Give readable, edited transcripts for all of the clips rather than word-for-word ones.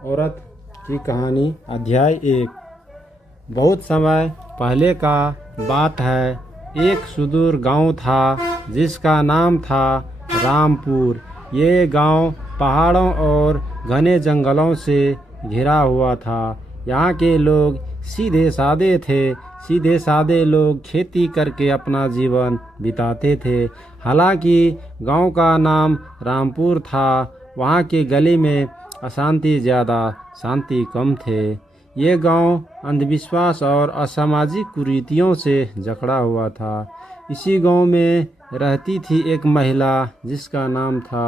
औरत की कहानी अध्याय 1। बहुत समय पहले का बात है। एक सुदूर गांव था जिसका नाम था रामपुर। ये गांव पहाड़ों और घने जंगलों से घिरा हुआ था। यहाँ के लोग सीधे साधे थे। सीधे साधे लोग खेती करके अपना जीवन बिताते थे। हालांकि गांव का नाम रामपुर था, वहाँ के गली में अशांति ज़्यादा, शांति कम थे। ये गांव अंधविश्वास और असामाजिक कुरीतियों से जकड़ा हुआ था। इसी गांव में रहती थी एक महिला जिसका नाम था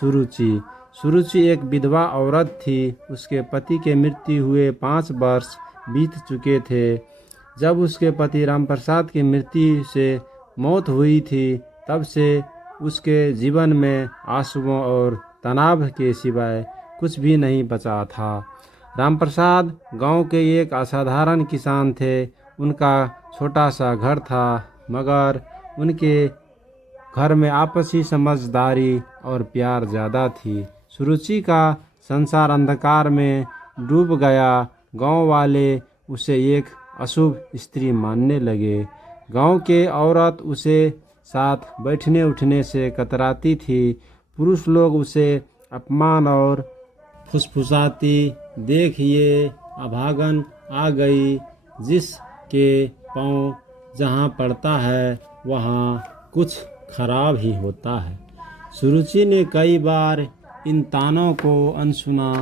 सुरुचि। सुरुचि एक विधवा औरत थी। उसके पति के मृत्यु हुए 5 वर्ष बीत चुके थे। जब उसके पति रामप्रसाद की मृत्यु से मौत हुई थी, तब से उसके जीवन में आंसुओं और तनाव के सिवाय कुछ भी नहीं बचा था। रामप्रसाद गांव के एक असाधारण किसान थे। उनका छोटा सा घर था, मगर उनके घर में आपसी समझदारी और प्यार ज़्यादा थी। सुरुचि का संसार अंधकार में डूब गया। गांव वाले उसे एक अशुभ स्त्री मानने लगे। गांव के औरत उसे साथ बैठने उठने से कतराती थी। पुरुष लोग उसे अपमान और फुसफुसाती देख ये अभागन आ गई। जिसके पांव जहाँ पड़ता है वहाँ कुछ खराब ही होता है। सुरुचि ने कई बार इन तानों को अनसुना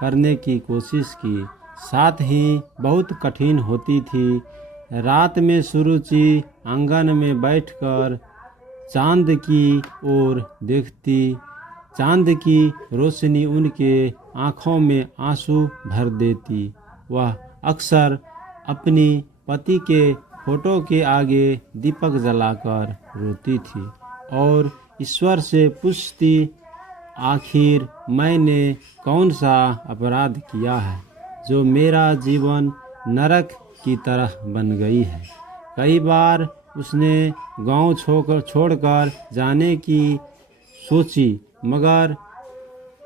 करने की कोशिश की, साथ ही बहुत कठिन होती थी। रात में सुरुचि आंगन में बैठकर चांद की ओर देखती। चांद की रोशनी उनके आँखों में आंसू भर देती। वह अक्सर अपनी पति के फोटो के आगे दीपक जलाकर रोती थी और ईश्वर से पूछती, आखिर मैंने कौन सा अपराध किया है जो मेरा जीवन नरक की तरह बन गई है। कई बार उसने गांव छोड़कर जाने की सोची, मगर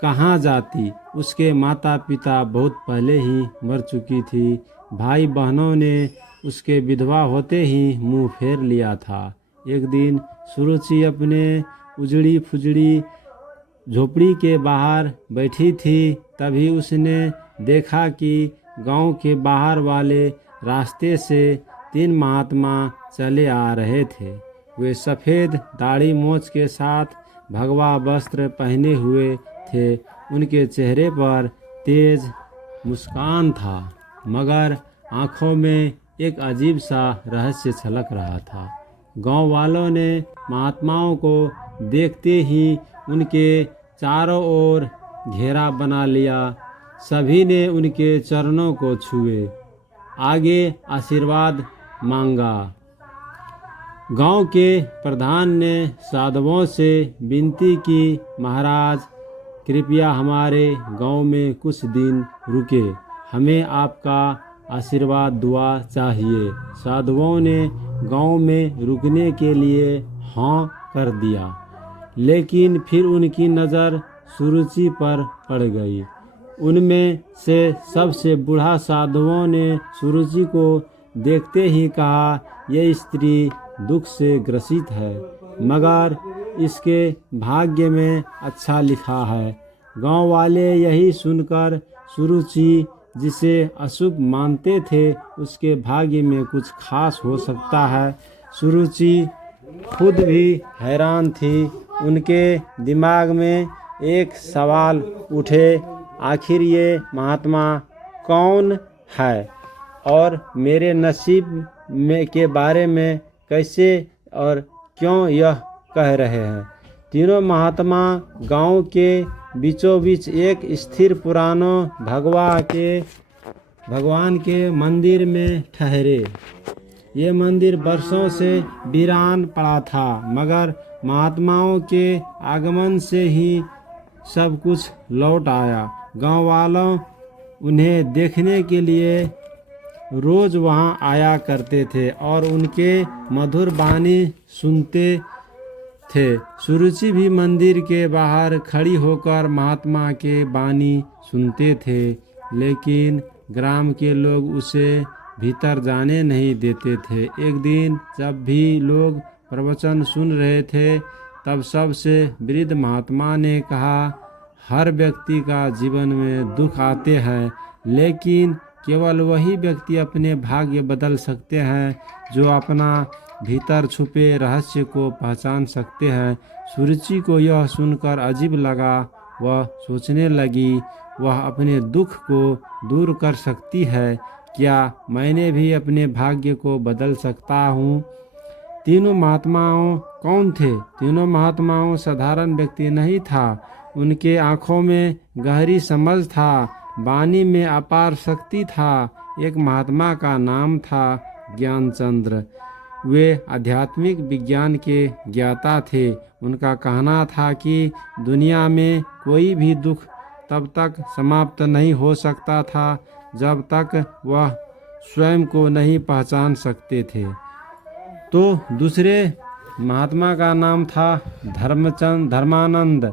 कहाँ जाती। उसके माता पिता बहुत पहले ही मर चुकी थी। भाई बहनों ने उसके विधवा होते ही मुंह फेर लिया था। एक दिन सुरुचि अपने उजड़ी फुजड़ी झोपड़ी के बाहर बैठी थी। तभी उसने देखा कि गांव के बाहर वाले रास्ते से 3 महात्मा चले आ रहे थे। वे सफ़ेद दाढ़ी मूंछ के साथ भगवा वस्त्र पहने हुए थे। उनके चेहरे पर तेज मुस्कान था, मगर आंखों में एक अजीब सा रहस्य छलक रहा था। गांव वालों ने महात्माओं को देखते ही उनके चारों ओर घेरा बना लिया। सभी ने उनके चरणों को छुए, आगे आशीर्वाद मांगा। गांव के प्रधान ने साधुओं से विनती की, महाराज कृपया हमारे गांव में कुछ दिन रुके, हमें आपका आशीर्वाद दुआ चाहिए। साधुओं ने गांव में रुकने के लिए हाँ कर दिया, लेकिन फिर उनकी नज़र सुरुचि पर पड़ गई। उनमें से सबसे बूढ़ा साधुओं ने सुरुचि को देखते ही कहा, यह स्त्री दुख से ग्रसित है, मगर इसके भाग्य में अच्छा लिखा है। गांव वाले यही सुनकर सुरुचि जिसे अशुभ मानते थे, उसके भाग्य में कुछ खास हो सकता है। सुरुचि खुद भी हैरान थी। उनके दिमाग में एक सवाल उठे, आखिर ये महात्मा कौन है और मेरे नसीब में के बारे में कैसे और क्यों यह कह रहे हैं। तीनों महात्मा गांव के बीचों बीच एक स्थिर पुरानो भगवान के मंदिर में ठहरे। ये मंदिर वर्षों से वीरान पड़ा था, मगर महात्माओं के आगमन से ही सब कुछ लौट आया। गांव वालों उन्हें देखने के लिए रोज वहां आया करते थे और उनके मधुर वाणी सुनते थे। सुरुचि भी मंदिर के बाहर खड़ी होकर महात्मा के वाणी सुनते थे, लेकिन ग्राम के लोग उसे भीतर जाने नहीं देते थे। एक दिन जब भी लोग प्रवचन सुन रहे थे, तब सबसे वृद्ध महात्मा ने कहा, हर व्यक्ति का जीवन में दुख आते हैं, लेकिन केवल वही व्यक्ति अपने भाग्य बदल सकते हैं जो अपना भीतर छुपे रहस्य को पहचान सकते हैं। सुरुचि को यह सुनकर अजीब लगा। वह सोचने लगी, वह अपने दुख को दूर कर सकती है, क्या मैंने भी अपने भाग्य को बदल सकता हूँ? तीनों महात्माओं कौन थे? तीनों महात्माओं साधारण व्यक्ति नहीं था। उनके आँखों में गहरी समझ था, वाणी में अपार शक्ति था। एक महात्मा का नाम था ज्ञानचंद्र। वे आध्यात्मिक विज्ञान के ज्ञाता थे। उनका कहना था कि दुनिया में कोई भी दुख तब तक समाप्त नहीं हो सकता था जब तक वह स्वयं को नहीं पहचान सकते थे। तो दूसरे महात्मा का नाम था धर्मानंद।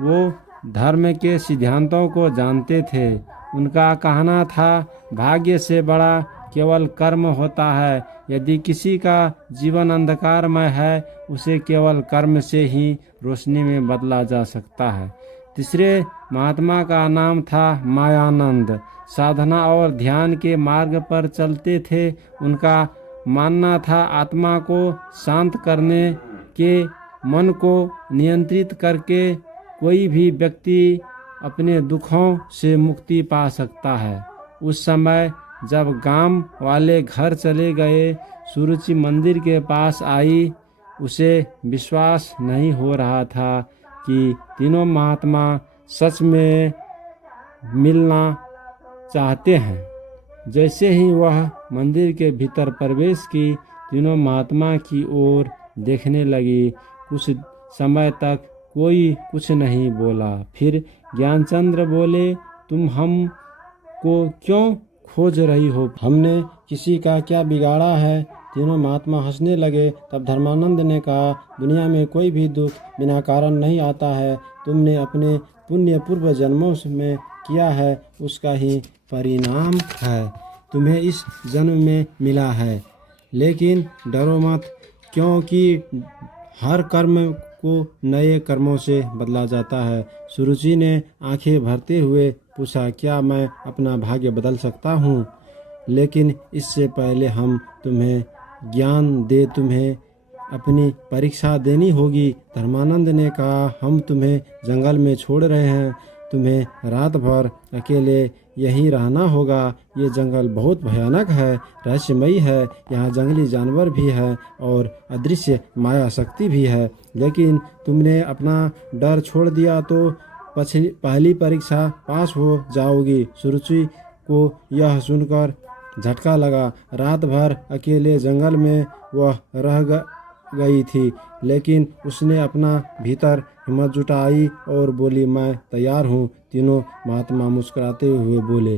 वो धर्म के सिद्धांतों को जानते थे। उनका कहना था, भाग्य से बड़ा केवल कर्म होता है। यदि किसी का जीवन अंधकारमय है, उसे केवल कर्म से ही रोशनी में बदला जा सकता है। तीसरे महात्मा का नाम था मायानंद। साधना और ध्यान के मार्ग पर चलते थे। उनका मानना था, आत्मा को शांत करने के, मन को नियंत्रित करके कोई भी व्यक्ति अपने दुखों से मुक्ति पा सकता है। उस समय जब गांव वाले घर चले गए, सुरुचि मंदिर के पास आई। उसे विश्वास नहीं हो रहा था कि तीनों महात्मा सच में मिलना चाहते हैं। जैसे ही वह मंदिर के भीतर प्रवेश की, तीनों महात्मा की ओर देखने लगी। कुछ समय तक कोई कुछ नहीं बोला। फिर ज्ञानचंद्र बोले, तुम हम को क्यों खोज रही हो? हमने किसी का क्या बिगाड़ा है? तीनों महात्मा हंसने लगे। तब धर्मानंद ने कहा, दुनिया में कोई भी दुख बिना कारण नहीं आता है। तुमने अपने पुण्य पूर्व जन्मों में किया है, उसका ही परिणाम है। तुम्हें इस जन्म में मिला है। लेकिन डरो मत, क्योंकि हर कर्म को नए कर्मों से बदला जाता है। सुरुचि ने आंखें भरते हुए पूछा, क्या मैं अपना भाग्य बदल सकता हूँ? लेकिन इससे पहले हम तुम्हें ज्ञान दे, तुम्हें अपनी परीक्षा देनी होगी। धर्मानंद ने कहा, हम तुम्हें जंगल में छोड़ रहे हैं। तुम्हें रात भर अकेले यहीं रहना होगा। ये जंगल बहुत भयानक है, रहस्यमयी है। यहाँ जंगली जानवर भी है और अदृश्य माया शक्ति भी है। लेकिन तुमने अपना डर छोड़ दिया तो पहली परीक्षा पास हो जाओगी। सुरुचि को यह सुनकर झटका लगा। रात भर अकेले जंगल में वह रह गई थी, लेकिन उसने अपना भीतर हिम्मत जुटाई और बोली, मैं तैयार हूँ। तीनों महात्मा मुस्कुराते हुए बोले,